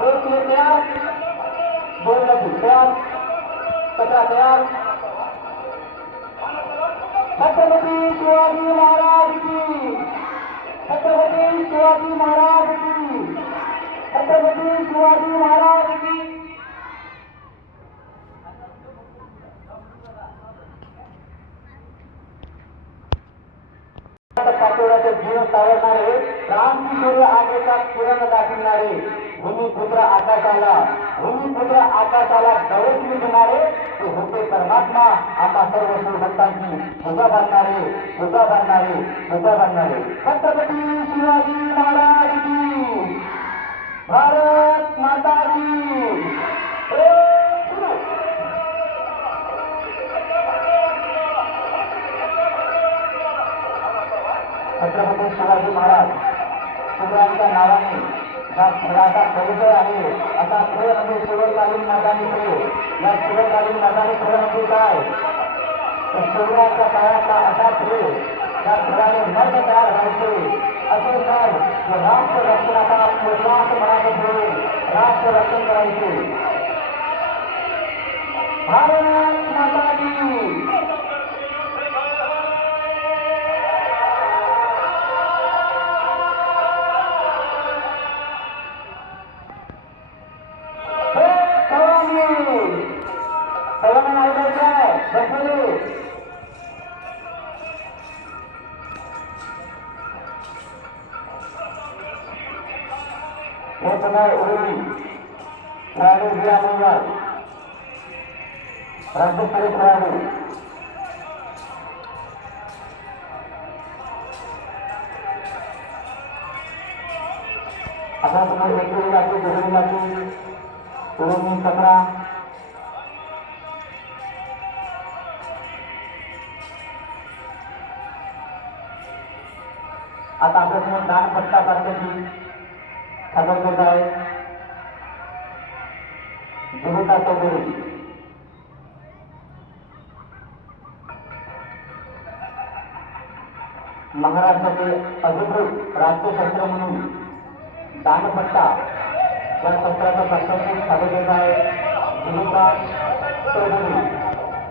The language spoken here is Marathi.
एक किलो तयार, 2 लड्डू तयार, 15 तयार। छत्रपती शिवाजी महाराज की, छत्रपती शिवाजी महाराज की, छत्रपती शिवाजी महाराज की। पातोड्याचे जीवन सावरणारे, क्रांतीसूर्य आकाशात किरण दाखविणारे, भूमिपुत्र आकाशाला, भूमिपुत्र आकाशाला डोळ्यातून घेणारे ते होते परमात्मा। आम्हा सर्व शिवभक्तांची पूजा बांधणारे, पूजा बांधणारे, पूजा बांधणारे। छत्रपती शिवाजी महाराज की, भारत माता की। छत्रपती शिवाजी महाराज शिवरायांच्या नावाने ज्या खेळाचा परिचय आहे, असा खेळ म्हणजे शिवकालीन मैदानी खेळ। या शिवकालीन मैदानी खेळ म्हणजे काय, तर शिवरायांच्या काळातला असा खेळ ज्या खेळाने मर्द तयार व्हायचे, असे सण राष्ट्र रक्षणाचा निर्वास मनात ठेवून राष्ट्र रक्षण करायचे। भारत माता की। हे पुन्हा उरुळी खेळाडू जिल्हा मंगळ राज्यस्तरीय खेळाडू आता तुम्हाला वेगवेगळी लागते, जोडली लागते उरुळी 17। आता आपल्यासमोर दानपट्टा करण्याची खबर देत आहे जीविता चौधरी। महाराष्ट्राचे अधिकृत राज्यशास्त्र म्हणून दानपट्टा या शस्त्राचा प्रशासनिक खबर देत आहे जीविता चौधरी।